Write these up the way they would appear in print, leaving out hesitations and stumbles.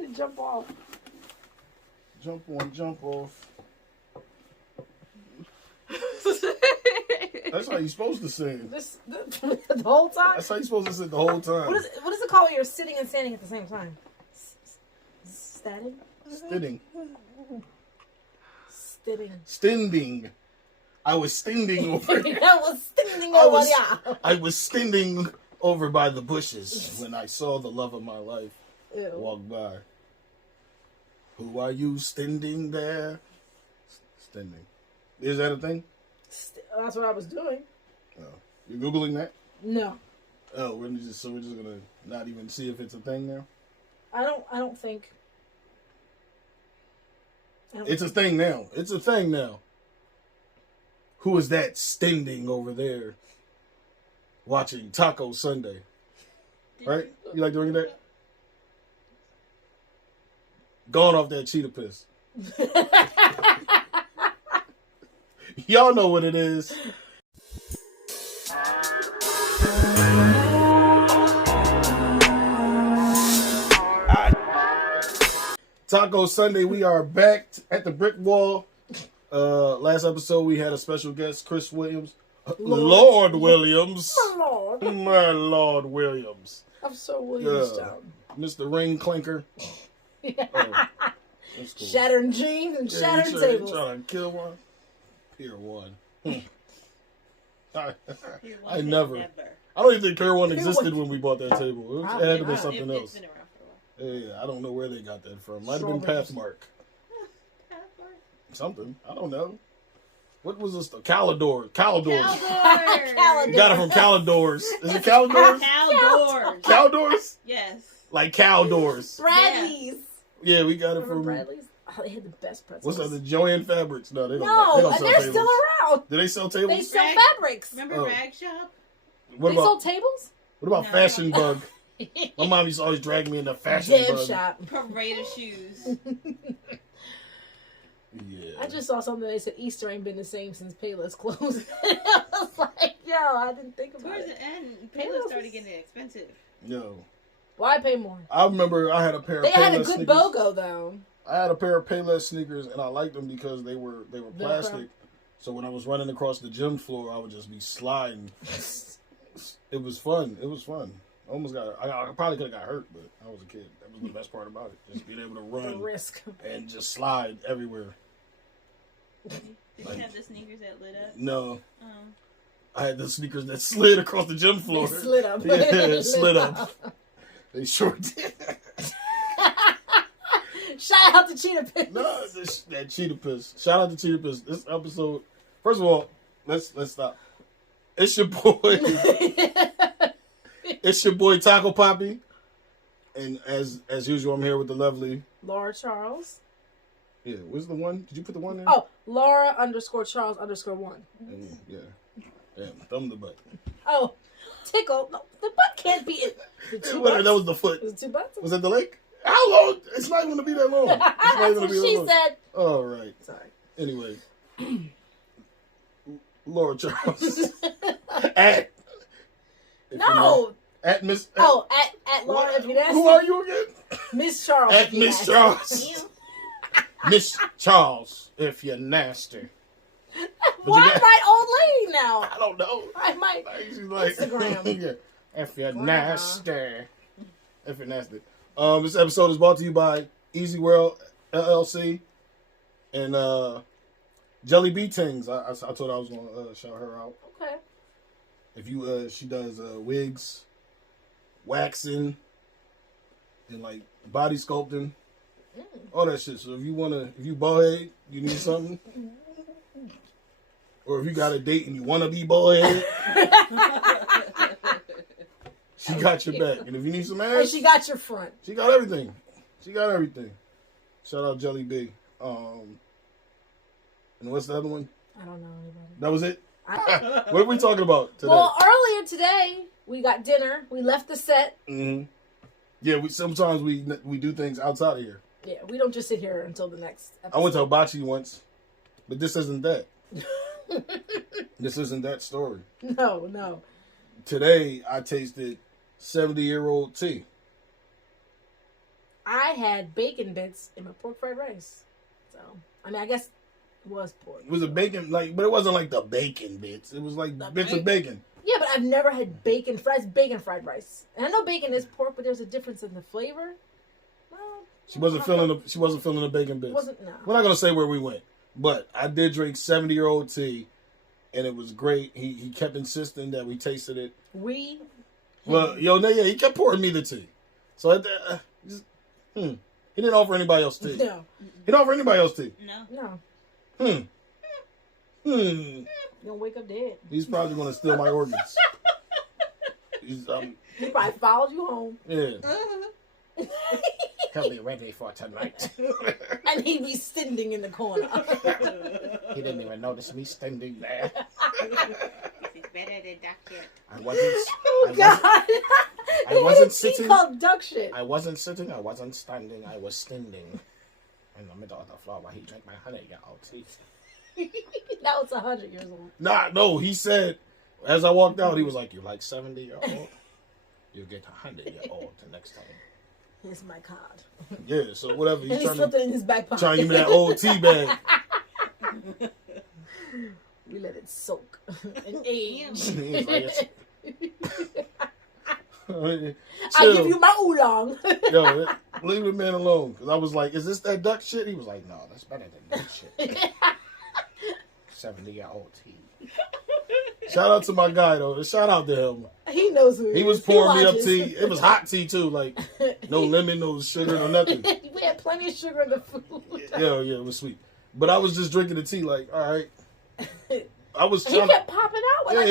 need to jump off. Jump on, jump off. That's how you're supposed to sing. The whole time? That's how you're supposed to sing the whole time. What is it called when you're sitting and standing at the same time? Standing? Stitting. Stitting. I was standing over. I was standing over by the bushes when I saw the love of my life walk by. Who are you standing there? Standing. Is that a thing? That's what I was doing. Oh. You're Googling that? No. Oh, we're just gonna not even see if it's a thing now? I don't think. It's a thing now. It's a thing now. Who is that standing over there watching Taco Sunday? Right? You like doing that? Going off that cheetah piss. Y'all know what it is. Taco Sunday, we are back at the brick wall. Last episode we had a special guest, Chris Williams. Lord Williams. My Lord Williams. I'm so Williams. Mr. Ring Clinker. Yeah. That's cool. Shattering jeans and shattering tables. Trying to kill one? Pier 1. I never. I don't even think Pier 1 existed when we bought that table. It had to be something else. Been around for a while. Yeah, I don't know where they got that from. Might have been Pathmark. Something. I don't know. What was this? Calidors. Calidors. You got it from Calidors. Is it Calidors? Caldors. Caldors? Yes. Like Caldors. Bradley's. Yeah, we got it from Bradley's. Oh, they had the best pretzels. What's that? The Joanne Fabrics? No, they don't. No, they don't sell they're tables. still around. Do they sell tables? They sell fabrics. Remember Rag Shop? What they about sold tables? What about Fashion Bug? My mom used to always drag me into Fashion Bug. Shop. Parade of shoes. Yeah. I just saw something that said Easter ain't been the same since Payless closed. I was like, yo, I didn't think about Towards it. the end, Payless started getting expensive. No. Why pay more? I remember I had a pair of Payless They had a good sneakers. BOGO though. I had a pair of Payless sneakers and I liked them because they were plastic. So when I was running across the gym floor, I would just be sliding. It was fun. It was fun. I probably could have got hurt, but I was a kid. That was the best part about it. Just being able to run and just slide everywhere. Did you have the sneakers that lit up? No. I had the sneakers that slid across the gym floor. They slid up. Yeah, slid up. They sure did. Shout out to Cheetah Piss. No, that Cheetah Piss. Shout out to Cheetah Piss. This episode, first of all, let's stop. It's your boy. It's your boy Taco Papi. And as usual, I'm here with the lovely Laura Charles. Yeah, where's the one? Did you put the one there? Oh, Laura _Charles_1. Yeah. Damn, thumb the butt. Oh, tickle. No, the butt can't be it. That was the foot. Was it 2 butts? Was that the leg? How long? It's not even going to be that long. It's not That's even what be she that long. said. All right. Sorry. Anyway. Laura Charles. At Miss. At Laura if you're nasty. Who are you again? Miss Charles. At Miss Charles. Miss Charles, if you're nasty. Why am I old lady now? I don't know. I might. She's like, Instagram. Yeah. If you're nasty. If you're nasty. This episode is brought to you by Easy World LLC and Jelly Bee Tings. I told her I was going to shout her out. Okay. If you, she does wigs, waxing, and like body sculpting, all that shit. So if you bald-headed, you need something, or if you got a date and you want to be bald-headed, she got your back. And if you need some ass, and she got your front. She got everything. She got everything. Shout out Jelly B. And what's the other one? I don't know anybody. That was it? What are we talking about today? Well, earlier today, we got dinner. We left the set. Mm-hmm. Yeah, sometimes we do things outside of here. Yeah, we don't just sit here until the next episode. I went to Hibachi once, but this isn't that. This isn't that story. No. Today, I tasted 70-year-old tea. I had bacon bits in my pork fried rice. So, I mean, I guess it was pork. It was a bacon, like, but it wasn't like the bacon bits. It was like bits of bacon. Yeah, but I've never had bacon fried rice. And I know bacon is pork, but there's a difference in the flavor. Well, She wasn't feeling the bacon bits. No. We're not gonna say where we went, but I did drink 70-year-old tea, and it was great. He kept insisting that we tasted it. He kept pouring me the tea. So he didn't offer anybody else tea. No. He didn't offer anybody else tea. No. You're gonna wake up dead. He's probably gonna steal my organs. He probably followed you home. Yeah. He'll be ready for tonight. And he'd be standing in the corner. He didn't even notice me standing there. It's better than duck shit. I wasn't. I wasn't sitting. Called duck shit. I wasn't sitting. I wasn't standing. I was standing in the middle of the floor while he drank my 100-year-old tea. That was 100 years old. No. He said, as I walked out, he was like, "You like 70-year-old? You get 100-year-old the next time." Here's my card. Yeah. So whatever. And he slipped it in his back pocket. Trying to give me that old tea bag. We let it soak and age. I give you my oolong. Yo, leave the man alone. Because I was like, is this that duck shit? He was like, no, that's better than duck shit. 70-year-old tea. Shout out to my guy, though. Shout out to him. He knows who he was pouring me up tea. It was hot tea, too. Like, no lemon, no sugar, no nothing. We had plenty of sugar in the food. Yeah, it was sweet. But I was just drinking the tea like, all right. I was He kept popping out. I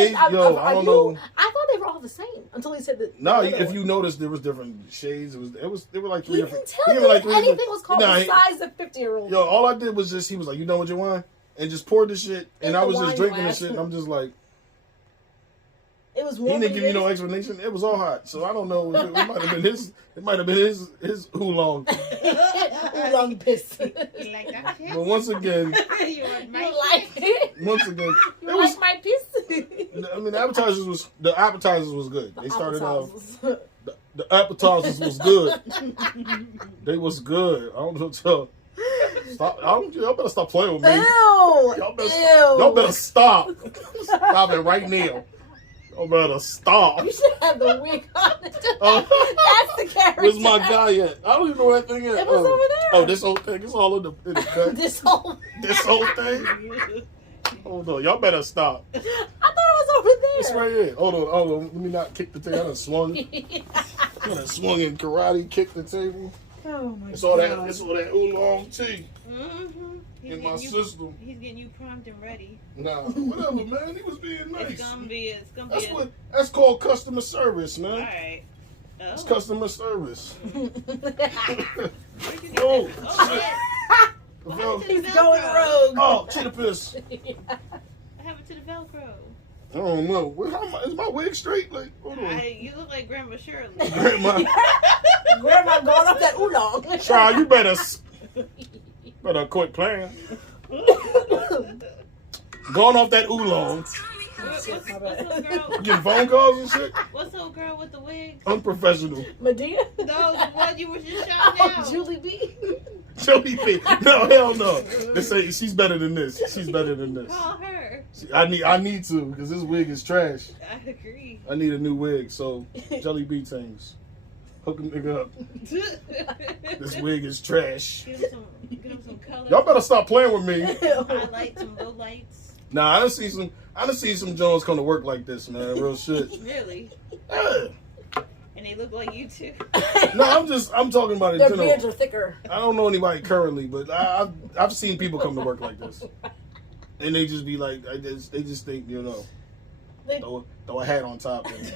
don't know. I thought they were all the same until he said that. No, if you noticed, there was different shades. They were like three he different. He didn't tell me anything was called the size of 50-year-old. Yo, all I did was just, he was like, you done with your wine? And just poured the shit. And I was just drinking the shit. And I'm just like. It was he didn't give me no explanation. It was all hot. So I don't know. It might have been his. It might have been his oolong. Oolong piss. You like that shit? But once again. You want my like it? Once again. You like my piss? I mean, the appetizers was good. They started off. The appetizers was good. They was good. I don't know what y'all. Stop! Y'all better stop playing with me. Ew! Y'all better stop. Stop it right now. Y'all better stop. You should have the wig on. That's the character. Where's my guy at? I don't even know where that thing is. It was over there. Oh, this whole thing. It's all in the cut. This whole thing. Hold on. Y'all better stop. I thought it was over there. It's right here. Hold on. Let me not kick the table. I done swung. I done swung in karate, kicked the table. Oh my God. It's all that oolong tea in my system. He's getting you primed and ready. Nah, whatever, man. He was being nice. It's gonna be. That's called customer service, man. All right. It's customer service. Oh, shit. He's going rogue. Oh, cheetah piss. What happened to the Velcro? I don't know. Is my wig straight? Like, hold on. You look like Grandma Shirley. Grandma going up that oolong. Child, you better quit playing. Going off that oolong. What's old girl? Getting phone calls and shit? What's old girl with the wig? Unprofessional. Medea? No, the one you were just shouting out. Julie B. Joey B. No, hell no. They say she's better than this. She's better than this. Call her. I need to, because this wig is trash. I agree. I need a new wig, so Jelly B things. Hook a nigga up. This wig is trash. Give him some color. Y'all better stop playing with me. Highlights, some low lights. Nah, I done see some Jones come to work like this, man. Real shit. Really? Yeah. And they look like you too. No, I'm talking about it. Their beards are thicker. I don't know anybody currently, but I've seen people come to work like this, and they just be like, they just think, throw a hat on top and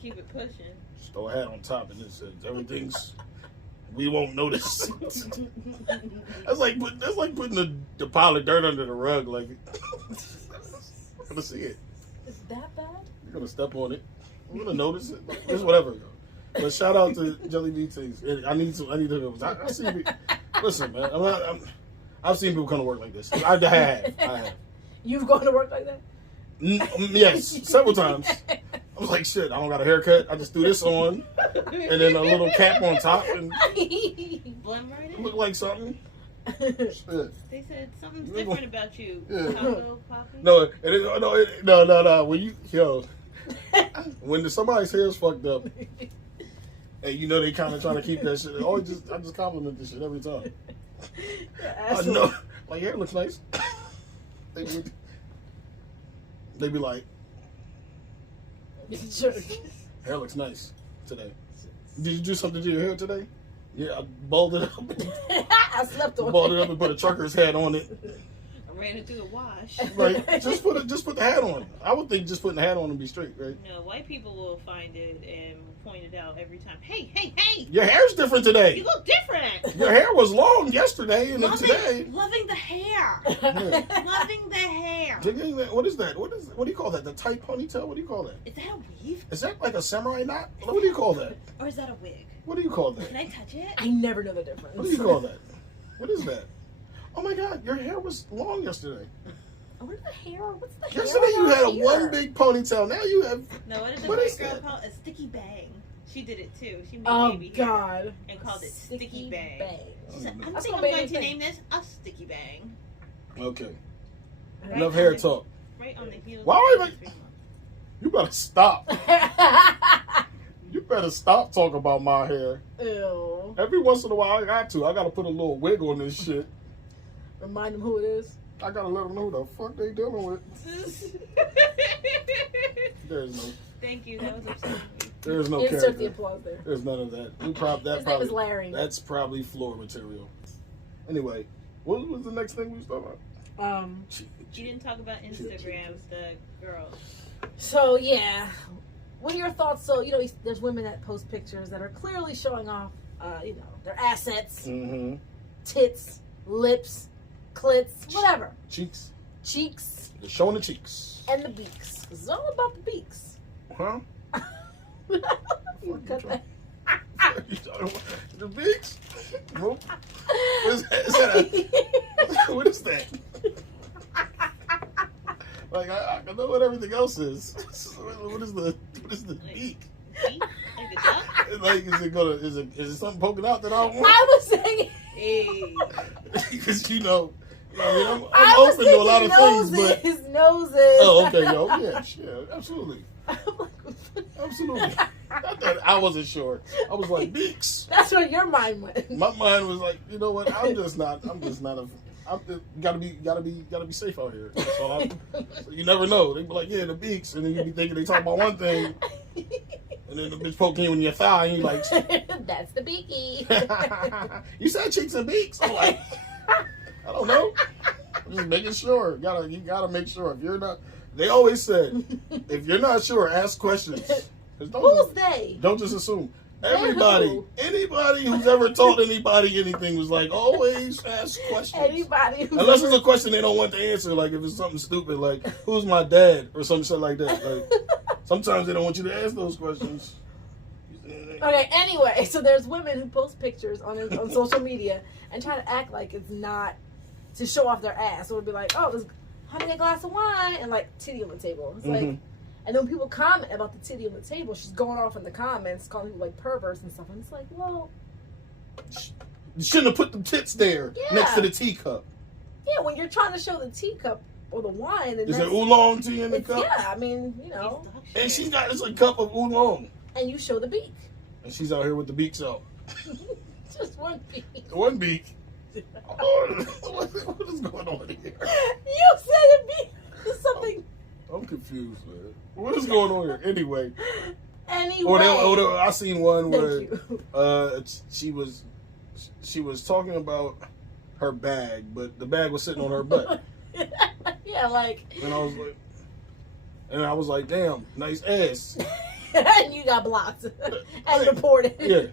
Keep it pushing. just throw a hat on top and it says everything's. We won't notice. That's like putting the pile of dirt under the rug. Like, I'm gonna see it. Is that bad? You're gonna step on it. I'm gonna notice it. It's whatever. But shout out to Jelly B Things. I need to. I see. Listen, man. I've seen people come to work like this. I have. You've gone to work like that? Yes, several times. I was like, shit, I don't got a haircut. I just threw this on, and then a little cap on top, and Blend right in. look like something. Shit. They said something's different about you. Yeah. Taco, Papi. No. When somebody's hair is fucked up, and you know they kind of trying to keep that shit. I just compliment this shit every time. I know, like, hair looks nice. They be like, hair looks nice today. Did you do something to your hair today? Yeah, I balled it up. I slept on Balled it up and put a trucker's hat on it. I ran it through the wash. Like, just put the hat on. I would think just putting the hat on would be straight, right? No, white people will find it and point it out every time. Hey! Your hair's different today. You look different. Your hair was long yesterday, and then today. Loving the hair. Yeah. Loving the hair. What is that? What do you call that? The tight ponytail? What do you call that? Is that a weave? Is that like a samurai knot? What do you call that? Or is that a wig? What do you call that? Can I touch it? I never know the difference. What do you call that? What is that? Oh my God, your hair was long yesterday. Where's the hair? What's the hair? Yesterday you had here? one big ponytail. Now you have. No, what is a What white is girl that? called? A sticky bang. She did it too. She made Oh baby hair God! and called it sticky bang. She said, I That's think I'm gonna be going a to thing. name this a sticky bang. Okay. Right Enough on hair the- talk. Right on the heels. Why of are you the 3 months. You better stop. You better stop talking about my hair. Ew. Every once in a while, I got to put a little wig on this shit. Remind them who it is. I gotta let them know who the fuck they dealing with. There's no. Thank you. That was upsetting me. There's no Insert character. the applause there. There's none of that. His name is Larry. That's probably floor material. Anyway, what was the next thing we was talking about? You didn't talk about Instagram, the girls. So yeah, what are your thoughts? So there's women that post pictures that are clearly showing off, their assets, Mm-hmm. tits, lips, clits, whatever, Cheeks. cheeks, They're showing the cheeks. and the beaks. 'Cause it's all about the beaks. Huh? You cut that. You talking about the beaks? Nope. Is that what is that? Like I know what everything else is. What is the beak? Beak? Like a duck? Like is it something poking out that I don't want? I was saying. Hey. Because I mean, I'm I was open to a lot of thinking things, but noses, noses. oh, okay, yeah, absolutely. Absolutely. Not that I wasn't sure. I was like, beaks. That's where your mind went. My mind was like, you know what? I'm just not gotta be safe out here. So you never know. They be like, yeah, the beaks, and then you be thinking they talking about one thing, and then the bitch poking you in your thigh, and you like, That's the beaky. you said cheeks and beaks. I'm like, I don't know. I'm just making sure. You gotta make sure. If you're not, they always said, if you're not sure, ask questions. 'Cause Who's they? Don't just assume. They're Everybody, who? anybody who's ever told anybody anything was like, always ask questions. Anybody who's Unless it's a question they don't want to answer, like if it's something stupid, like who's my dad or some shit like that. Like sometimes they don't want you to ask those questions. Okay, anyway, so there's women who post pictures on social media and try to act like it's not to show off their ass. So it'll be like, oh, there's honey, a glass of wine, and like titty on the table. It's like, and then when people comment about the titty on the table, she's going off in the comments, calling people like perverts and stuff. And it's like, well, You shouldn't have put the tits there next to the teacup. yeah, when you're trying to show the teacup or the wine, then Is there oolong tea in the it's, cup? yeah, I mean, And she's got it's a cup of oolong. and you show the beak. And she's out here with the beaks out. Just one beak. One beak. What is going on here? You said the beak is something. I'm confused, man. What is going on here? Anyway. Anyway. I seen one where Thank you. she was talking about her bag, but the bag was sitting on her butt. Yeah, like. And I was like, damn, nice ass. And you got blocked and reported. Yeah.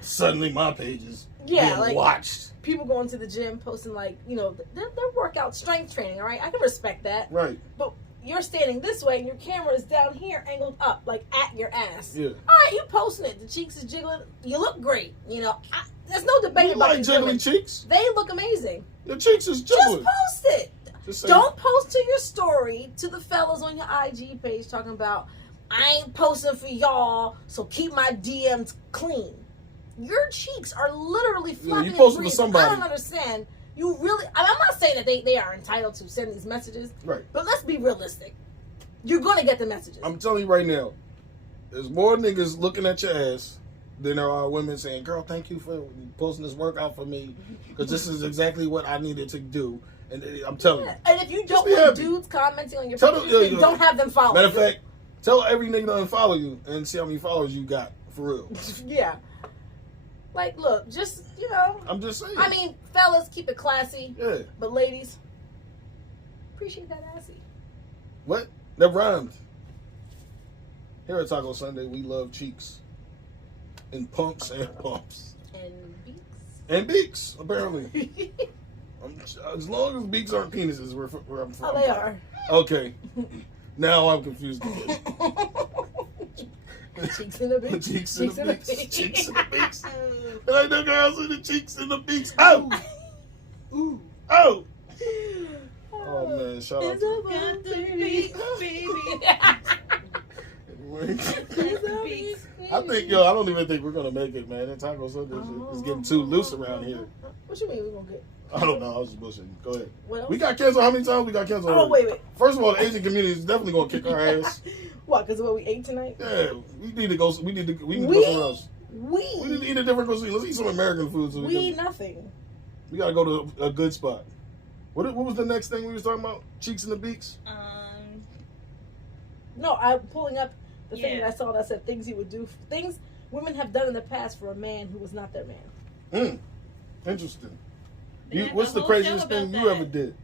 Suddenly my pages being like watched. people going to the gym posting like, their workout strength training, all right? I can respect that. Right. But you're standing this way and your camera is down here angled up, like at your ass. Yeah. All right, you posting it. The cheeks is jiggling. You look great. There's no debate You about like these jiggling women. cheeks? They look amazing. Your cheeks is Just jiggling. post it. Just say, Don't post to your story, to the fellas on your IG page talking about, I ain't posting for y'all, so keep my DMs clean. Your cheeks are literally flapping. You posting and for somebody. I don't understand. You really... I'm not saying that they are entitled to send these messages. Right. But let's be realistic. You're going to get the messages. I'm telling you right now, there's more niggas looking at your ass than there are women saying, girl, thank you for posting this workout for me, because this is exactly what I needed to do. And I'm telling you. And if you don't want dudes commenting on your pictures, then don't have them follow Matter you. of fact, tell every nigga to unfollow you and see how many followers you got, for real. Yeah. Like, look, just, you know. I'm just saying. I mean, fellas, keep it classy. Yeah. But ladies, appreciate that assy. What? That rhymed. Here at Taco Sunday, we love cheeks. And pumps and pumps. And beaks. And beaks, apparently. As long as beaks aren't penises, where I'm from. Oh, they are. Okay. Now I'm confused again. Cheeks in the beaks. Cheeks in the beaks. Cheeks in the beaks. Like the girls in the cheeks in the beaks. Oh! Ooh. Oh! Oh, man. Shout out to... Got the beaks, baby. I think, I don't even think we're going to make it, man. That Taco Sunday is getting too loose around here. What you mean we're going to get? I don't know. I was just bullshitting. Go ahead. What We got canceled. How many times we got canceled? Oh, wait. First of all, the Asian community is definitely going to kick our ass. What, because of what we ate tonight? Yeah. We need to go somewhere else. We need to eat a different cuisine. Let's eat some American food. So we eat nothing. We got to go to a good spot. What was the next thing we was talking about? Cheeks and the beaks? No, I'm pulling up the thing that I saw that said things he would do. Things women have done in the past for a man who was not their man. Interesting. They What's have a the whole craziest show thing about you that. ever did?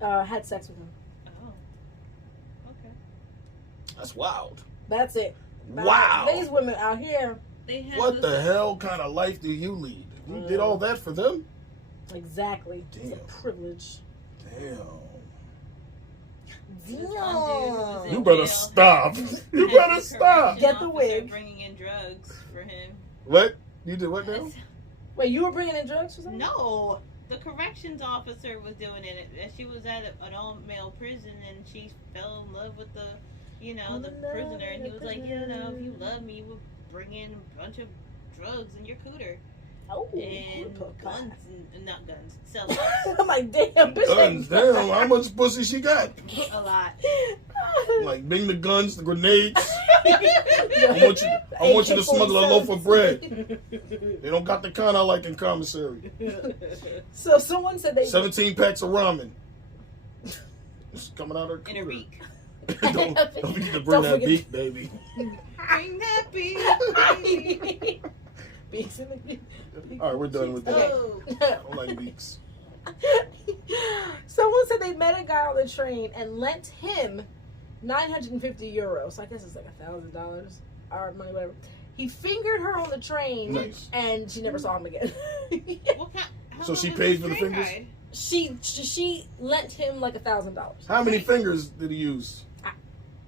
Had sex with him. Oh. Okay. That's wild. That's it. Wow. These women out here. They have What this- the hell kind of life do you lead? You did all that for them? Exactly. Damn. It's a privilege. Damn. This one dude was in You better jail. stop. You Had better the stop. correction Get the officer wig. Bringing in drugs for him. What? You did what now? Wait, you were bringing in drugs or something? No, the corrections officer was doing it. And she was at an all-male prison, and she fell in love with the prisoner. And he was like, if you love me, you would bring in a bunch of drugs in your cooter. Oh, And good guns, and not guns, cell I'm like, damn, bitch. Guns, damn. How much pussy she got? a lot. Like, bring the guns, the grenades. I want you to smuggle a loaf of bread. They don't got the kind I like in commissary. So someone said they 17 packs of ramen. It's coming out of her In a cooter. reek. don't forget to bring Don't that forget- beak, baby. Bring that beef. Beaks in the All right, we're done with that. Oh. I don't like beaks. Someone said they met a guy on the train and lent him 950 euros. So I guess it's like $1,000 our money, whatever. He fingered her on the train, Nice. and she never saw him again. So she paid for the fingers? She lent him like $1,000. How many fingers did he use?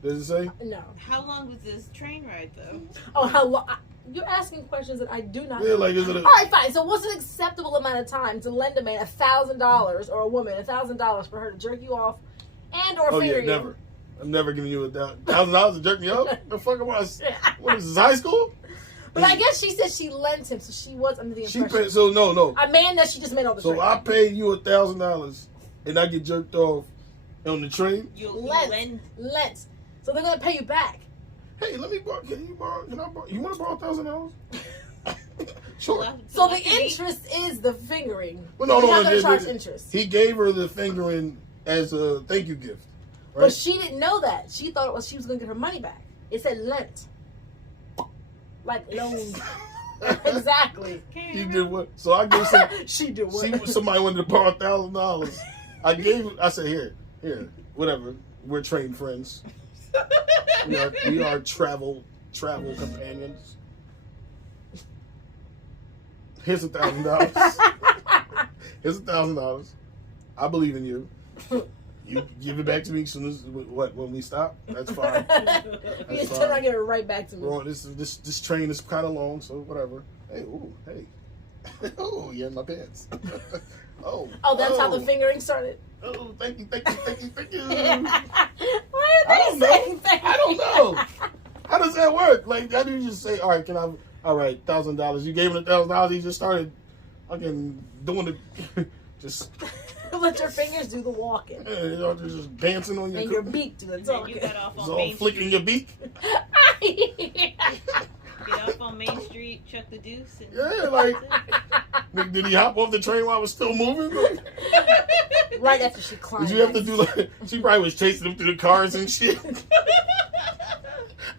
Does it say? No. How long was this train ride, though? Oh, how long? You're asking questions that I do not Yeah, know. like, is it a... All right, fine. So, what's an acceptable amount of time to lend a man $1,000 or a woman $1,000 for her to jerk you off and or Oh, finger yeah, you? never. I'm never giving you $1,000 to jerk me up. The fuck am I? What is this, high school? But I guess she said she lent him, so she was under the She impression. paid, so no. A man that she just met on the So train. I pay you $1,000 and I get jerked off on the train. You Lent. So they're gonna pay you back. Hey, let me borrow. Can I borrow? You want to borrow $1,000? Sure. So the interest is the fingering. Well, no, You're not no. gonna charge interest. He gave her the fingering as a thank you gift. Right? But she didn't know that. She thought it was she was gonna get her money back. It said lent. Like loan. Exactly. He did what? So I gave some. She did what? Somebody wanted to borrow $1,000. I said, here, whatever. We're trained friends. We are travel companions. Here's $1,000. Here's $1,000. I believe in you. You give it back to me as soon as when we stop. That's fine. You turn around and give it right back to me. This train is kind of long, so whatever. Hey, Oh, yeah, my pants. Oh, that's how the fingering started. Oh, thank you. Why are they saying thank you? I don't know. How does that work? Like, how do you just say, all right, $1,000. You gave him $1,000. He just started fucking doing the, just. Let your fingers do the walking. Yeah, you're just dancing on your. And your beak do the talking. You got off It's on all Main flicking Street. your beak. Get off on Main Street, chuck the deuce. And Yeah, like, did he hop off the train while it was still moving? Right after she climbed. Did you have to do like? She probably was chasing him through the cars and shit.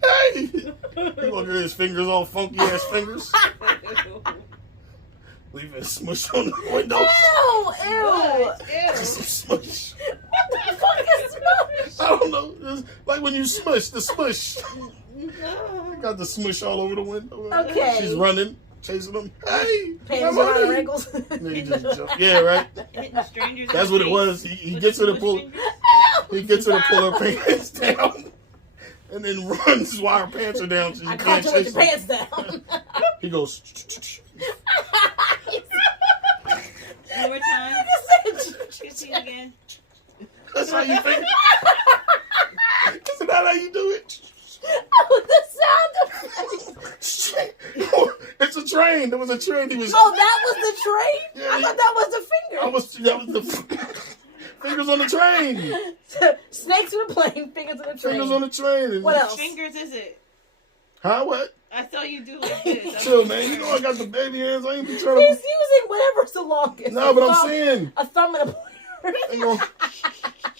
Hey, he look at his fingers, all funky ass fingers. Leave it smush on the window. Ew! Smush. What the fuck is smush? I don't know. It's like when you smush the smush. Got the smush all over the window. Okay. She's running, chasing him. Hey, Panties around her ankles. And he just jump. Yeah, right. hitting strangers. That's what it was. He gets her to pull. He gets her to pull her pants down, and then runs while her pants are down. So she I can't caught you with chase your him. pants down. He goes. One more time. Kiss you again. That's how you think. Isn't that how you do it? Oh, the sound effects. It's a train. There was a train. He was. Oh, that was the train? Yeah, I thought that was the finger. That was the fingers on the train. Snakes in a plane, fingers on a train. Fingers on the train. And What else? Fingers is it? Huh? What? I saw you do like this. Chill, man. You know I got the baby hands. I ain't be trying He's to. using whatever's the longest. No, but I'm saying. A thumb and a pointer. You know,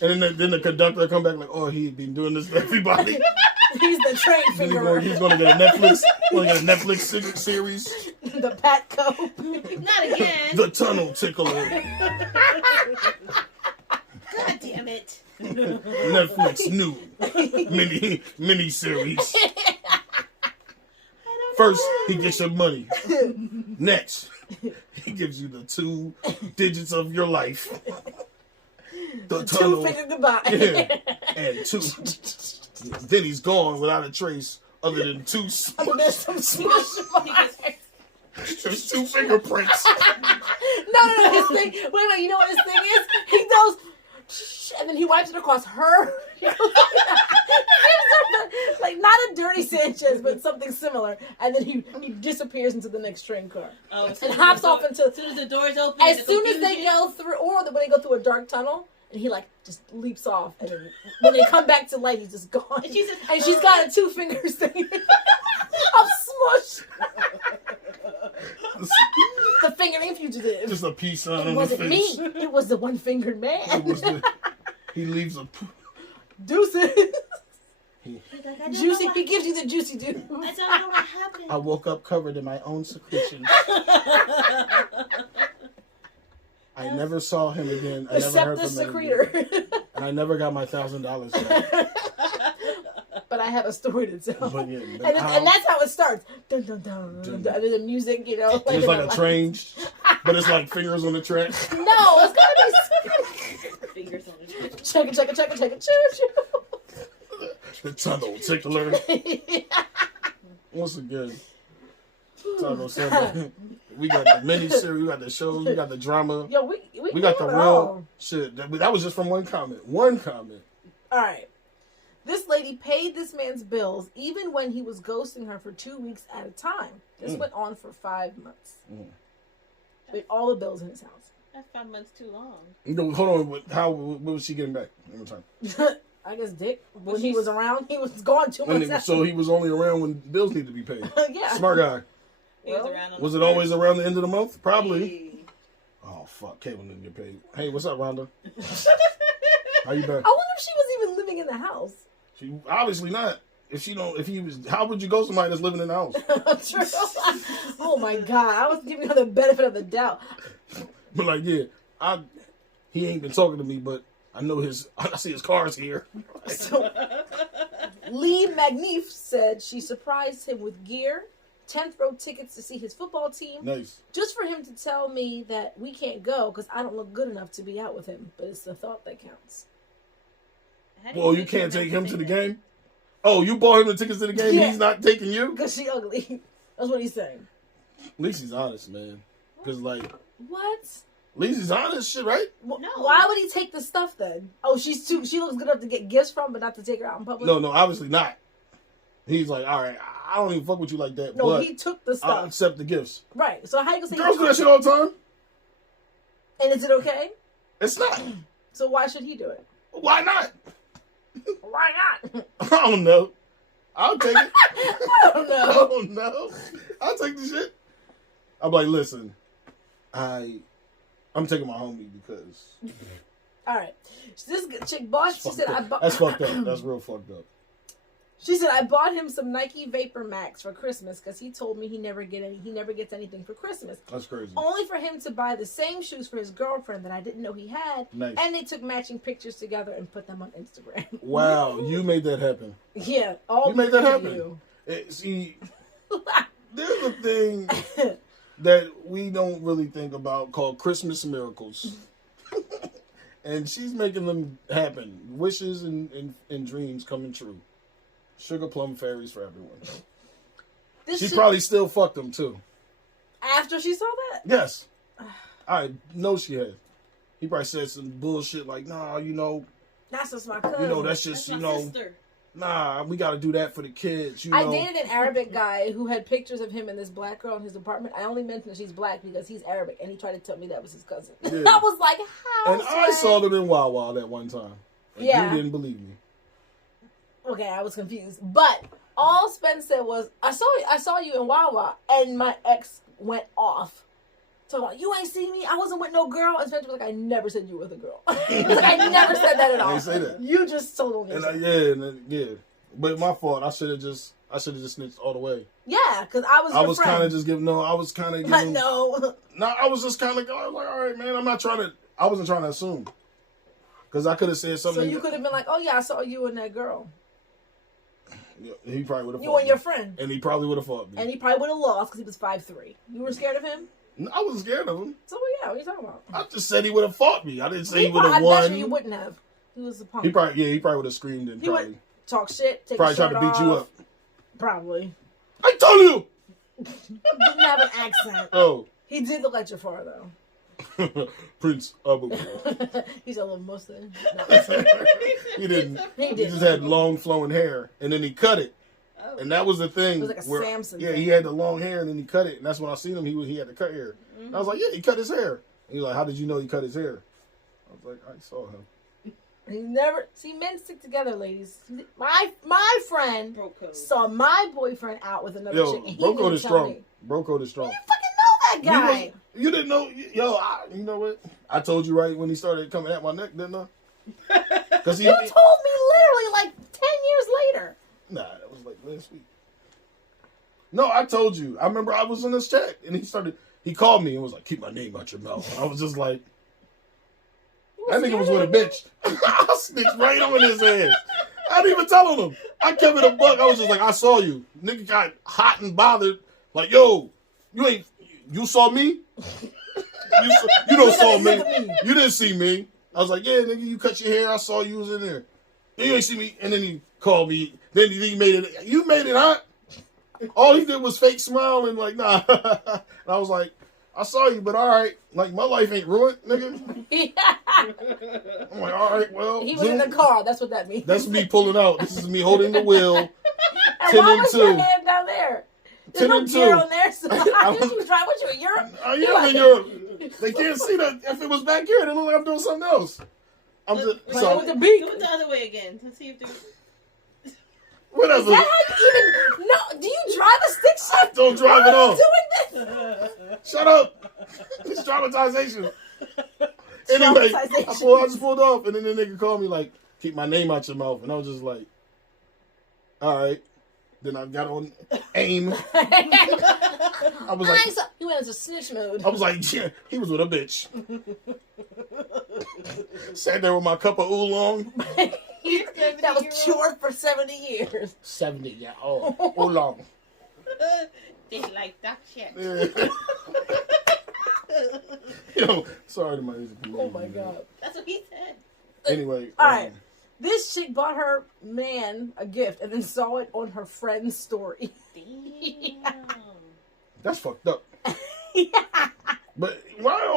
and then the conductor come back like, oh, he's been doing this to everybody. He's the train Then fingerer. he's gonna get a Netflix series. The Patco. Not again. The Tunnel Tickler. God damn it. Netflix new mini series. First, he gets your money. Next, he gives you the 2 digits of your life. The tunnel. 2-finger goodbye. Yeah. And 2. Then he's gone without a trace other than 2 There's some smush marks. There's 2 fingerprints. No. His thing. Wait. You know what his thing is? He goes, and then he wipes it across her. Like not a dirty Sanchez, but something similar. And then he disappears into the next train car. Oh, And hops off into. As soon as the doors open. As soon as they go through, or when they go through a dark tunnel, and he like just leaps off, and then when they come back to light, he's just gone. And she says, and she's got a 2 fingers thing of smush. The fingering fugitive. Just a peace sign It on wasn't his me. face. It was the 1-fingered man. He leaves a. Deuces. He, Juicy. He gives you the juicy deuce. I don't know what happened. I woke up covered in my own secretions. I never saw him again. I never Except heard the from him secretor. again. And I never got my $1,000 back. But I have a story to tell. But yeah, and that's how it starts. Dun, dun, dun, dun, dun. And then the music, you know. It's like a train, but it's like fingers on the track. No, it's gotta be Fingers on the tree. check it, choo. The Tunnel Tickler. Once again, Taco Sunday. We got the miniseries, we got the shows, we got the drama. Yo, we got the do it real all. shit. That was just from one comment. One comment. All right. This lady paid this man's bills even when he was ghosting her for 2 weeks at a time. This went on for 5 months. Paid all the bills in his house. That's 5 months too long. No, hold on. What was she getting back in return? I guess Dick, when he was around, he was gone 2 months after. So he was only around when bills need to be paid. Yeah. Smart guy. He was around on Was the it always first. around the end of the month? Probably. Hey. Oh, fuck. Cable didn't get paid. Hey, what's up, Rhonda? How you been? I wonder if she was even living in the house. She obviously not. If he was, how would you go somebody that's living in the house? True. Oh my God. I was giving her the benefit of the doubt. But like, yeah, he ain't been talking to me, but I know I see his cars here. So, Lee Magnife said she surprised him with gear, 10th row tickets to see his football team. Nice. Just for him to tell me that we can't go because I don't look good enough to be out with him. But it's the thought that counts. Well, you can't take him to the game? Oh, you bought him the tickets to the game? Yeah. He's not taking you? Because she ugly. That's what he's saying. At least he's honest, man. Because, like... What? At least he's honest shit, right? No. Why would he take the stuff then? Oh, she looks good enough to get gifts from, but not to take her out in public? No, obviously not. He's like, all right, I don't even fuck with you like that. No, but he took the I'll stuff. accept the gifts. Right. So how you gonna say... Girls do that shit all the time. And is it okay? It's not. So why should he do it? Why not? Why not? I don't know. I'll take it. I don't know. I don't know. I'll take the shit. I'm like, listen, I'm taking my homie because... All right. This chick bought... She said, That's fucked up. That's real fucked up. She said, I bought him some Nike Vapor Max for Christmas because he told me he never gets anything for Christmas. That's crazy. Only for him to buy the same shoes for his girlfriend that I didn't know he had. Nice. And they took matching pictures together and put them on Instagram. Wow, you made that happen. Yeah, all You made that because of happen. you. See, there's a thing that we don't really think about called Christmas miracles. And she's making them happen. Wishes and dreams coming true. Sugar plum fairies for everyone. She probably still fucked him too. After she saw that? Yes. I know she has. He probably said some bullshit like, nah, That's just my cousin. That's just, That's my sister. nah, we got to do that for the kids. I dated an Arabic guy who had pictures of him and this black girl in his apartment. I only mentioned that she's black because he's Arabic, and he tried to tell me that was his cousin. Yeah. I was like, how? And I saw them in Wawa that one time. And Yeah. You didn't believe me. Okay, I was confused. But all Spence said was, I saw you in Wawa, and my ex went off. Talking about, you ain't see me? I wasn't with no girl. And Spencer was like, I never said you were with a girl. He was like, I never said that at all. I didn't say that. You just told on yourself. Yeah. But my fault. I should have just snitched all the way. Yeah, because I was your friend. Kind of just giving, no, I was kind of giving. No. No, I was just kind of like, all right, man, I wasn't trying to assume. Because I could have said something. So you could have been like, oh yeah, I saw you and that girl. Yeah, he probably would have fought You and me. your friend. And he probably would have fought me. And he probably would have lost because he was 5'3". You were scared of him? No, I wasn't scared of him. So yeah, what are you talking about? I just said he would have fought me. I didn't say he would have I won. bet you he wouldn't have. He was a punk. He probably would have screamed and He probably. would talk shit, take Probably his tried shirt to beat you off. up. Probably. I told you! Didn't have an accent. Oh. He did look like Jafar though. Prince Abu. He's a little Muslim. He didn't. He did. He just had long flowing hair, and then he cut it. Oh. And that was the thing. It was like a Samson Yeah, thing. he had the long hair, and then he cut it, and that's when I seen him. He had the cut hair. And I was like, yeah, he cut his hair. And he was like, how did you know he cut his hair? I was like, I saw him. He never see men stick together, ladies. My friend Bro code. saw my boyfriend out with another Yo, chick, and he bro code didn't is tell strong. me. Bro code is strong. You fucking know that guy. You didn't know. Yo, you know what? I told you right when he started coming at my neck, didn't I? Because You told me literally like 10 years later. Nah, that was like last week. No, I told you. I remember I was in this chat, and he called me and was like, keep my name out your mouth. I was just like, that nigga was with a bitch. I snitched right on his ass. I didn't even tell him. I kept it a buck. I was just like, I saw you. Nigga got hot and bothered. Like, yo, you saw me? You don't saw me. You didn't see me. I was like, yeah, nigga, you cut your hair. I saw you was in there. You ain't see me. And then he called me. Then he made it. You made it hot. All he did was fake smile and like, nah. And I was like, I saw you, but all right. Like, my life ain't ruined, nigga. I'm like, all right, well. He was in the car. That's what that means. That's me pulling out. This is me holding the wheel. And 10 why and was 2. your hand down there? There's 10 no and 2. gear on there. So what you trying? What you in Europe? I am in Europe. They can't see that. If it was back here, it look like I'm doing something else. I'm just Wait, so. with the beak. Do it the other way again. Let's see if there's... What else? Is that how you even... No, do you drive a stick shift? Don't drive Why it are off. you doing this? Shut up. It's traumatization. Anyway, I just pulled off, and then the nigga called me like, keep my name out your mouth. And I was just like, all right. Then I got on aim. I was like, he went into snitch mode. I was like, yeah, he was with a bitch. Sat there with my cup of oolong. That was cured for 70 years. 70, yeah. Oh, oolong. They like that shit. Yeah. Yo, sorry to my music. Oh my god. That's what he said. Anyway. All right. This chick bought her man a gift and then saw it on her friend's story. Damn. That's fucked up. Yeah.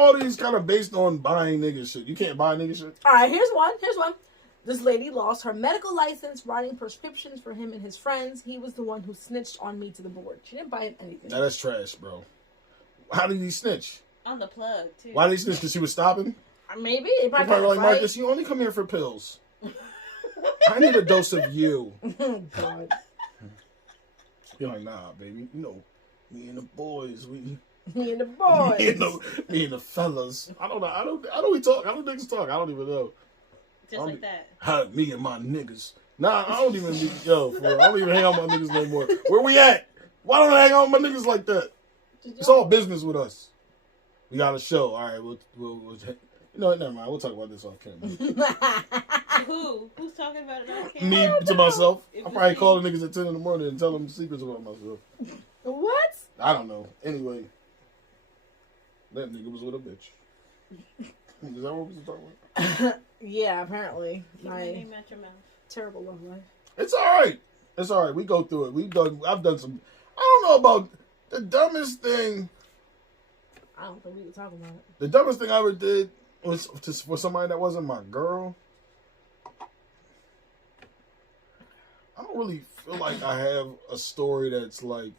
all these kind of based on buying nigga shit? You can't buy nigga shit. All right, here's one. This lady lost her medical license writing prescriptions for him and his friends. He was the one who snitched on me to the board. She didn't buy him anything. Now that's trash, bro. How did he snitch? On the plug, too. Why did he snitch? Because she was stopping? Maybe. They probably like, Marcus, you only come here for pills. I need a dose of you. Oh, God. You're like, nah, baby. You know, me and the boys, Me and the boys. me and the fellas. I don't know. I don't we talk. I don't niggas talk. I don't even know. Just like that. Me and my niggas. Nah, I don't even I don't even hang out with my niggas no more. Where we at? Why don't I hang out with my niggas like that? It's all business with us. We got a show. All right, we'll you know what? Never mind. We'll talk about this on camera. Who's talking about it on camera? Me to myself. I'll probably call the niggas at 10 in the morning and tell them secrets about myself. What? I don't know. Anyway, that nigga was with a bitch. Is that what we was talking about? Yeah, apparently. My name out your mouth. Terrible love life. It's all right. It's all right. We go through it. I've done some. I don't know about the dumbest thing. I don't think we were talking about it. The dumbest thing I ever did was for somebody that wasn't my girl. I don't really feel like I have a story that's like,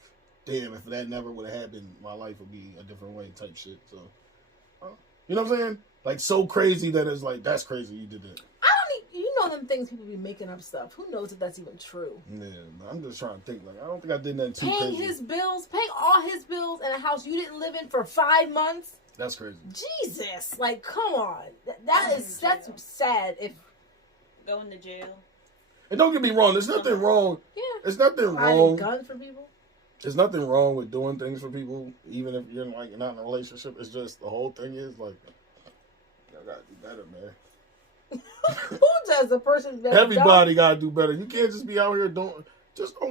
damn, if that never would have happened, my life would be a different way type shit. So, you know what I'm saying? Like, so crazy that it's like, that's crazy you did that. You know them things people be making up stuff. Who knows if that's even true? Yeah, I'm just trying to think. Like, I don't think I did nothing too paying crazy. paying all his bills in a house you didn't live in for 5 months. That's crazy. Jesus, like, come on. That's sad. If going to jail. And don't get me wrong. There's nothing wrong. Yeah. There's nothing hiding wrong. guns for people. There's nothing wrong with doing things for people, even if you're like not in a relationship. It's just the whole thing is like, I gotta do better, man. Who does the person that Everybody gotta do better. You can't just be out here don't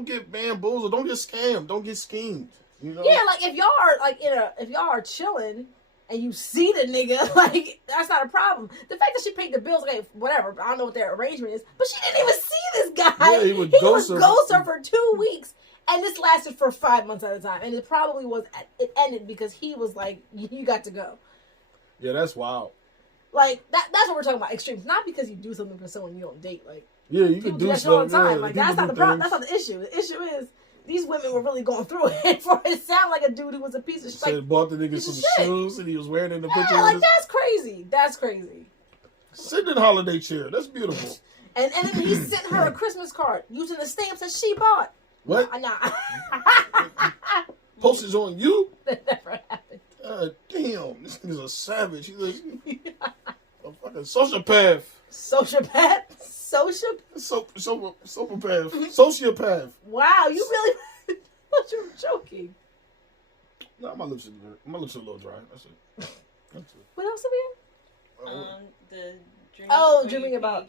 get bamboozled. Don't get scammed. Don't get schemed. You know? Yeah, like if y'all are chilling and you see the nigga, like that's not a problem. The fact that she paid the bills, okay, whatever. I don't know what their arrangement is, but she didn't even see this guy. Yeah, he would ghost her for 2 weeks, and this lasted for 5 months at a time, and it probably was. It ended because he was like, "You got to go." Yeah, that's wild. Like that's what we're talking about. Extremes, not because you do something for someone you don't date. Like yeah, you can do that stuff all the time. Yeah, like that's not the problem. That's not the issue. The issue is these women were really going through it. For it sound like a dude who was a piece of shit. So bought the nigga some shoes and he was wearing in the picture. Like that's crazy. That's crazy. Sitting in a holiday chair. That's beautiful. And then he sent her a Christmas card using the stamps that she bought. What? Nah. Postage on you? That never happened. Damn, this nigga's a savage. He's like a fucking sociopath. Sociopath? Sociopath. Sociopath. Wow, you really thought you were joking. No, my lips are a little dry. That's it. What else are we in? The dream. Oh, dreaming about.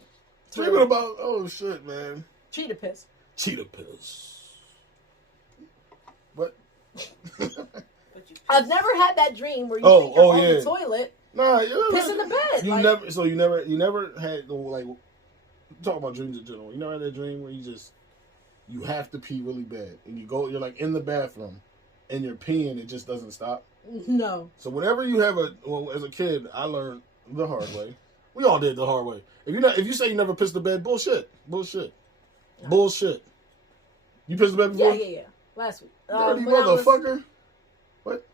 Oh shit, man. Cheetah piss. Cheetah piss. I've never had that dream where you think you're on the toilet. Nah, piss in the bed. You never had like talk about dreams in general. You never had that dream where you have to pee really bad and you're like in the bathroom and you're peeing, it just doesn't stop. No. So whenever you have as a kid, I learned the hard way. We all did the hard way. If you say you never pissed the bed, bullshit. No. Bullshit. You pissed the bed before? Yeah. Last week. Dirty motherfucker. What?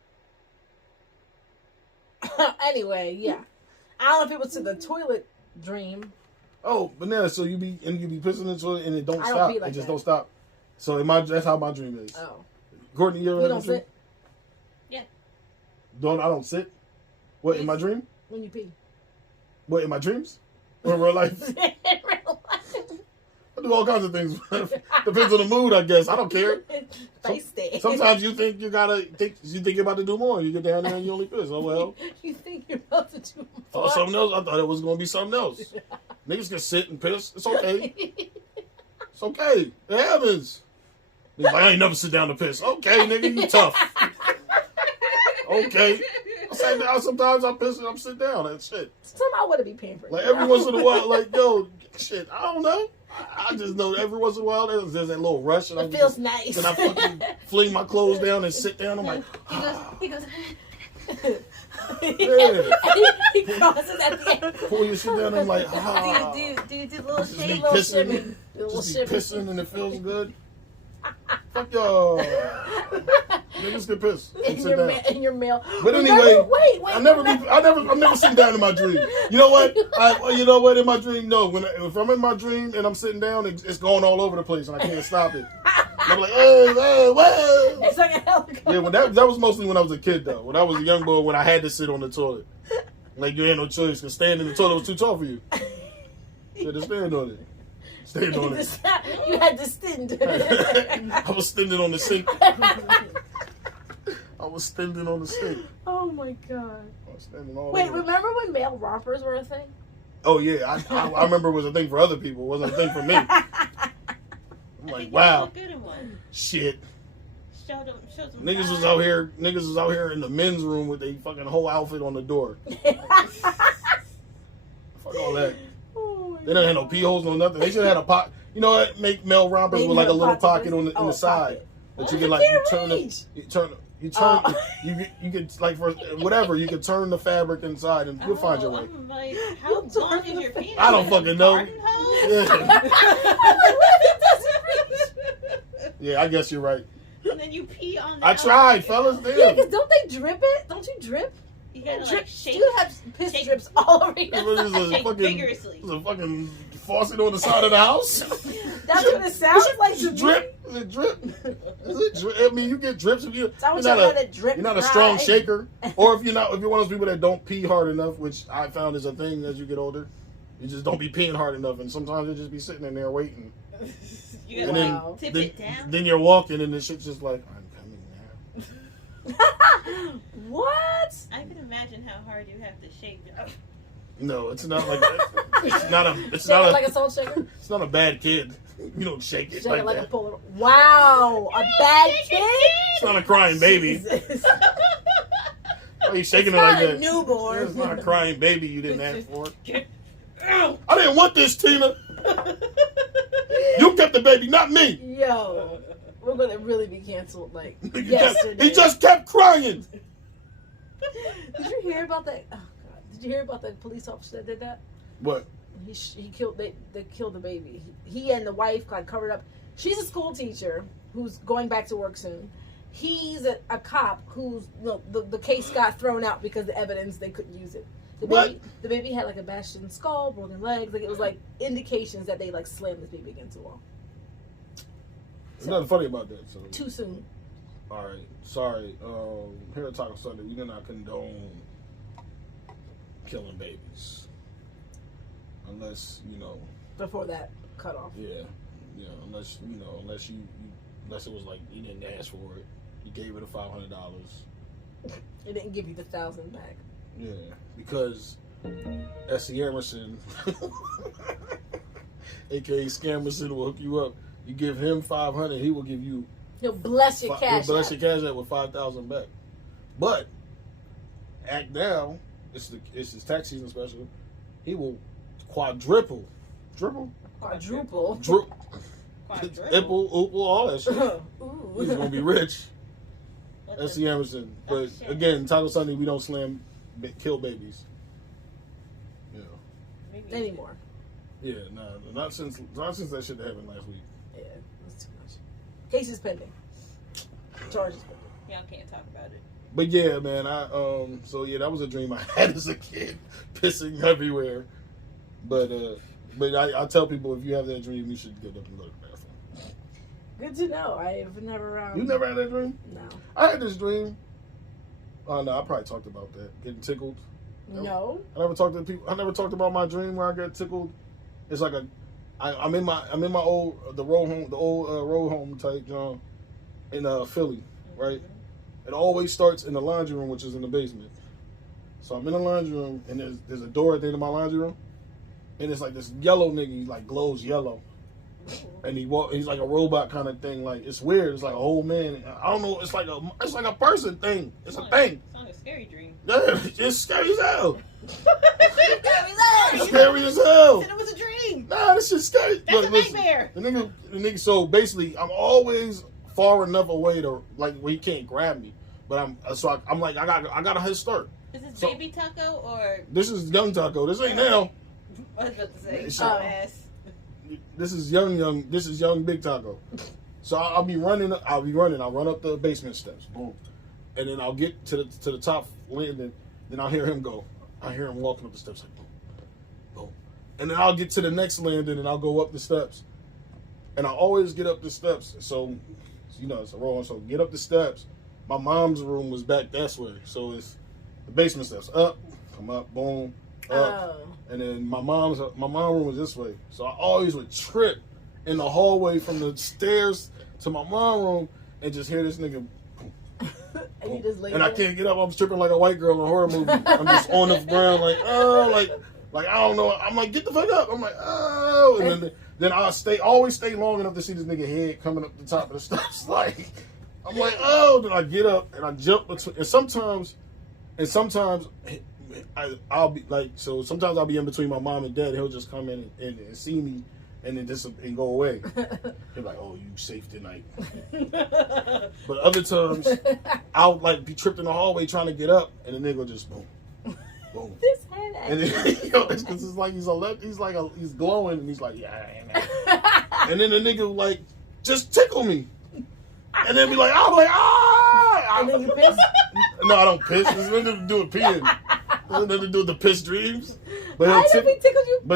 Anyway, yeah. I don't know if it was to the toilet dream. Oh, banana. So you be pissing in the toilet and it don't stop. Don't like it just that. don't stop. So that's how my dream is. Oh. Courtney, you ever had don't a dream? sit? Yeah. I don't sit? What, in my dream? When you pee. What, in my dreams? Or in real life? In real life. I do all kinds of things. Depends on the mood, I guess. I don't care. Sometimes you think you're about to do more. You get down there and you only piss. Oh well. You think you're about to do more? Thought something else. I thought it was going to be something else. Niggas can sit and piss. It's okay. It's okay. It happens. Niggas like, I ain't never sit down to piss. Okay, nigga, you tough. Okay. Sometimes I piss and I'm sitting down. That's shit. Somehow I want to be pampered. Like every once in a while, like, yo, shit, I don't know. I just know every once in a while there's that little rush. And it feels nice. And I fucking fling my clothes down and sit down. I'm like, he goes. Yeah. He crosses at the end. Pull your shit down. I'm like, ah. Do you do little Just shake, be little pissing. shimmy? Little Just be shimmy. pissing and it feels good. Fuck y'all. Niggas get pissed. And sit down. In your mail. But anyway, wait. I'm never sitting down in my dream. You know what? In my dream, no. If I'm in my dream and I'm sitting down, it's going all over the place and I can't stop it. And I'm like, hey, whoa. It's like a helicopter. Yeah, but that was mostly when I was a kid though. When I was a young boy, when I had to sit on the toilet, like you had no choice, because standing in the toilet was too tall for you. You had to stand on it. Stand on it. You had to stand. I was standing on the sink. I was standing on the sink. Oh my god. I was standing all Wait, over. remember when male rompers were a thing? Oh yeah, I remember it was a thing for other people. It wasn't a thing for me. I'm like, wow, Look good in one. shit. Show them Niggas was out here in the men's room with a fucking whole outfit on the door. Fuck all that. Oh They didn't have no pee holes, no nothing. They should have had a pot. You know what? Make male rompers with like a little pocket on the side that you can like you could like for whatever you could turn the fabric inside and you'll find your way. I'm like, how long is your penis? I don't fucking know. Garden hose? Yeah. Yeah, I guess you're right. And then you pee on the I tried, fellas. Yeah, Damn. because don't they drip it? Don't you drip? You gotta like Drip. shake. You have piss shake- drips all over your Shake vigorously. There's a fucking faucet on the side of the house. That's what it sounds like to me. Drip. Is it drip? Is it drip? I mean, you get drips if you're Sounds not like a drip you're not a strong dry. shaker, or if you're one of those people that don't pee hard enough, which I found is a thing as you get older. You just don't be peeing hard enough, and sometimes you just be sitting in there waiting, You and gotta Wow. tip it down. then you're walking, and the shit's just like, I'm coming now. What? I can imagine how hard you have to shake. No, it's not like that. It's not Shake it like a salt shaker? it's not a bad kid. You don't shake it Shake like it like that. a Polaroid. Wow, a bad kid? It's not a crying baby. Jesus. Why are you shaking It's it like not a that? newborn. It's not a crying baby you didn't ask for. Ow! I didn't want this, Tina. You kept the baby, not me. Yo, we're gonna really be canceled like He yesterday. just kept crying. Did you hear about that? Oh God! Did you hear about the police officer that did that? What? He killed they killed the baby. He and the wife got covered up. She's a school teacher who's going back to work soon. He's a cop who's the case got thrown out because the evidence they couldn't use it. The baby had like a bashed in skull, broken legs. Like it was like indications that they like slammed this baby against the wall. There's nothing funny about that. So Too soon. all right, sorry. Here at Taco Sunday, we do not condone killing babies, unless Before that cut off. unless it was like you didn't ask for it, you gave it $500. It didn't give you the 1,000 back. Yeah, because S.C. Emerson, aka Scamerson, will hook you up. You give him $500, he will give you. He'll bless your cash. He'll bless app. your cash out with $5,000 back. But act now, it's his tax season special. He will quadruple, Quadruple. Oople, all that shit. Ooh. He's gonna be rich. What S.C. the- Emerson. Oh, But shit. again, Taco Sunday, we don't kill babies. Yeah. Maybe- Anymore. Yeah, not since that shit happened last week. Yeah, that's too much. Case is pending. Charges pending. Y'all can't talk about it. But yeah, man, that was a dream I had as a kid, pissing everywhere. But I tell people, if you have that dream, you should get up and go to the bathroom. Good to know. I've never. You never had that dream? No. I had this dream. Oh no, I probably talked about that. Getting tickled. No. I never talked about my dream where I got tickled. It's like I'm in my old road home type joint in Philly, right? It always starts in the laundry room, which is in the basement. So I'm in the laundry room, and there's a door at the end of my laundry room, and it's like this yellow nigga, he like glows yellow, and he's like a robot kind of thing. Like it's weird. It's like a whole man. I don't know. It's like a person thing. It's a thing. It's not a scary dream. Yeah, it's scary as hell. Scary It's scary as hell. Said it was a dream. Nah, this shit's scary. That's Look, a listen, nightmare. The nigga. So basically, I'm always far enough away to like where he can't grab me. But I'm like, I got a head start. Is this baby taco or? This is young taco. This ain't now. I was about to say, ass. This is young. This is young big taco. So I'll be running. I'll run up the basement steps. Boom. And then I'll get to the top landing. Then I'll hear him go. I hear him walking up the steps like boom, boom. And then I'll get to the next landing and I'll go up the steps. And I always get up the steps. So you know, it's a roll. So get up the steps. My mom's room was back that way. So it's the basement steps up, come up, boom, up. Oh. And then my mom's room was this way. So I always would trip in the hallway from the stairs to my mom's room and just hear this nigga. And you just lay and I can't get up. I'm tripping like a white girl in a horror movie. I'm just on the ground like, oh, like I don't know. I'm like, get the fuck up. I'm like, oh. And then I'll always stay long enough to see this nigga head coming up the top of the steps. Like, I'm like, oh. Then I get up and I jump between. And sometimes I'll be like, so sometimes I'll be in between my mom and dad. He'll just come in and see me. And then go away. They're like, "Oh, you safe tonight." But other times, I'll like be tripped in the hallway trying to get up, and the nigga will just boom, boom. This head. And then it's because it's like he's glowing, and he's like, yeah. And then the nigga will like just tickle me, and then be like, I'm like, ah. And then you piss? No, I don't piss. It's nothing to do with peeing. It's nothing to do with the piss dreams. But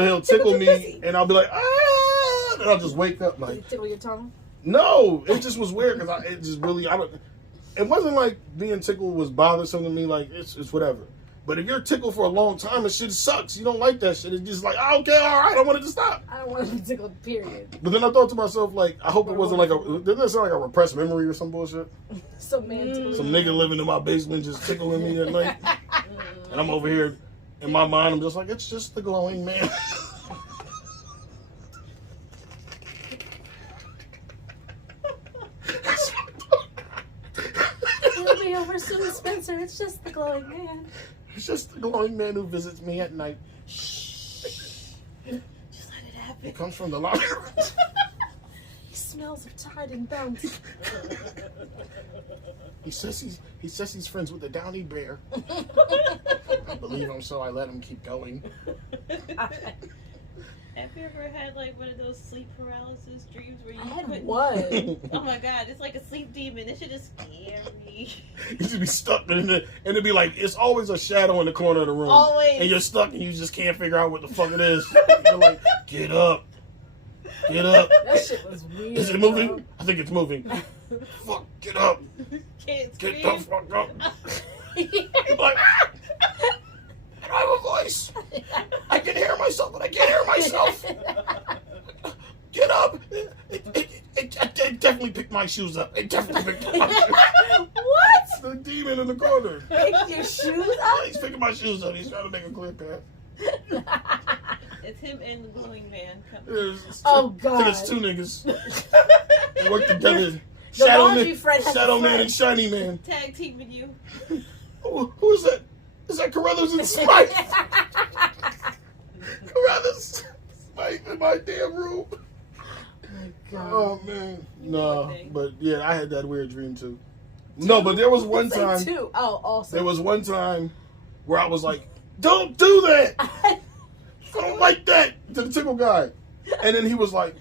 he'll tickle me, and I'll be like, ah, and I'll just wake up like. Did you tickle your tongue? No, it just was weird because it wasn't like being tickled was bothersome to me. Like it's whatever. But if you're tickled for a long time, it shit sucks. You don't like that shit. It's just like, okay, all right, I want it to stop. I don't want to be tickled, period. But then I thought to myself, like, I hope it wasn't like didn't that sound like a repressed memory or some bullshit? Some nigga living in my basement just tickling me at night, and I'm over here. In my mind, I'm just like, it's just the glowing man. He'll be over soon, Spencer. It's just the glowing man. It's just the glowing man who visits me at night. Shh. Just let it happen. He comes from the laundry room. He smells of Tide and Bounce. He says he's friends with the Downy Bear. I believe him, so I let him keep going. Have you ever had like one of those sleep paralysis dreams where you had one? Oh my god, it's like a sleep demon. It should just scare me. You should be stuck in it, and it'd be like it's always a shadow in the corner of the room. Always. And you're stuck, and you just can't figure out what the fuck it is. You're like, get up. Get up. That shit was weird. Is it moving? Bro. I think it's moving. Fuck, get up. Can't get scream. the fuck up. You're like, ah! I don't have a voice. I can hear myself, but I can't hear myself. Get up. It definitely picked my shoes up. It definitely picked my shoes. What? The demon in the corner. Pick your shoes up? He's picking my shoes up. He's trying to make a clear path. It's him and the glowing man God. I think it's two niggas. They work together. Shadow Man and Shiny Man. Tag teaming you. Who is that? Is that Carruthers and Smite? Carruthers Smite in my damn room. God. Oh man. No, but yeah, I had that weird dream too. No, but there was one time. Oh, awesome. There was one time where I was like, "Don't do that! I don't like that." To the tickle guy, and then he was like,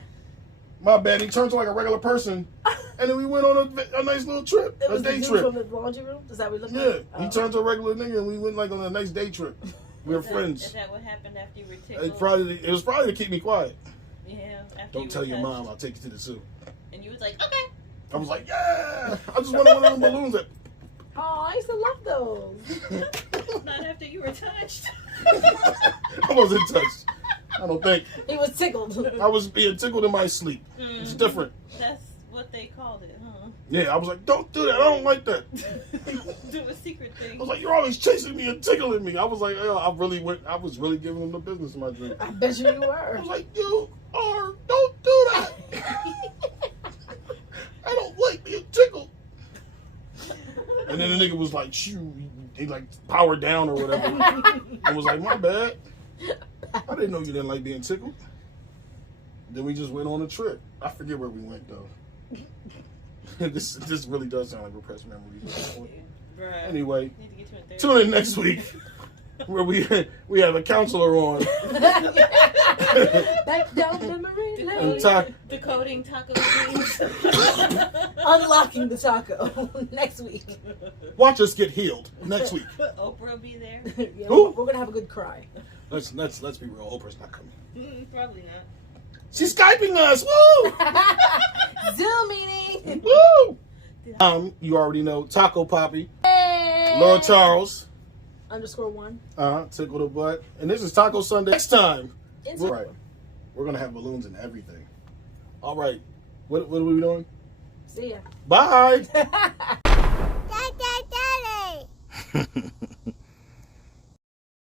"My bad." He turned to like a regular person, and then we went on a nice little trip, a day trip. From the laundry room? Is that what we looked at? He turned to a regular nigga, and we went like on a nice day trip. We were friends. Is that what happened after you were tickled? It was probably to keep me quiet. Yeah. Don't tell your mom. I'll take you to the zoo. And you was like, okay. I was like, yeah. I just wanted one of them balloons. Oh, I used to love those. Not after you were touched. I wasn't touched. I don't think. He was tickled. I was being tickled in my sleep. It's different. That's what they called it, huh? Yeah, I was like, don't do that. I don't like that. Do a secret thing. I was like, you're always chasing me and tickling me. I was like, I was really giving them the business in my dream. I bet you were. I was like, don't do that. I don't like being tickled. And then the nigga was like, shoo, he like powered down or whatever. I was like, my bad. I didn't know you didn't like being tickled. Then we just went on a trip. I forget where we went though. This really does sound like repressed memories. Bruh. Anyway, Need to get you a therapist. tune in next week where we have a counselor on. Back down memory And lane. Decoding taco dreams. Unlocking the taco next week. Watch us get healed next week. Oprah will be there. Yeah, Who? we're gonna have a good cry. Let's be real. Oprah's not coming. Probably not. She's Skyping us. Woo! Zoom meeting. Woo! You already know Taco Papi, Laura Charles, _1. Tickle the butt, and this is Taco Sunday. Next time, Instagram. we're gonna have balloons and everything. All right, what are we doing? See ya. Bye. Daddy.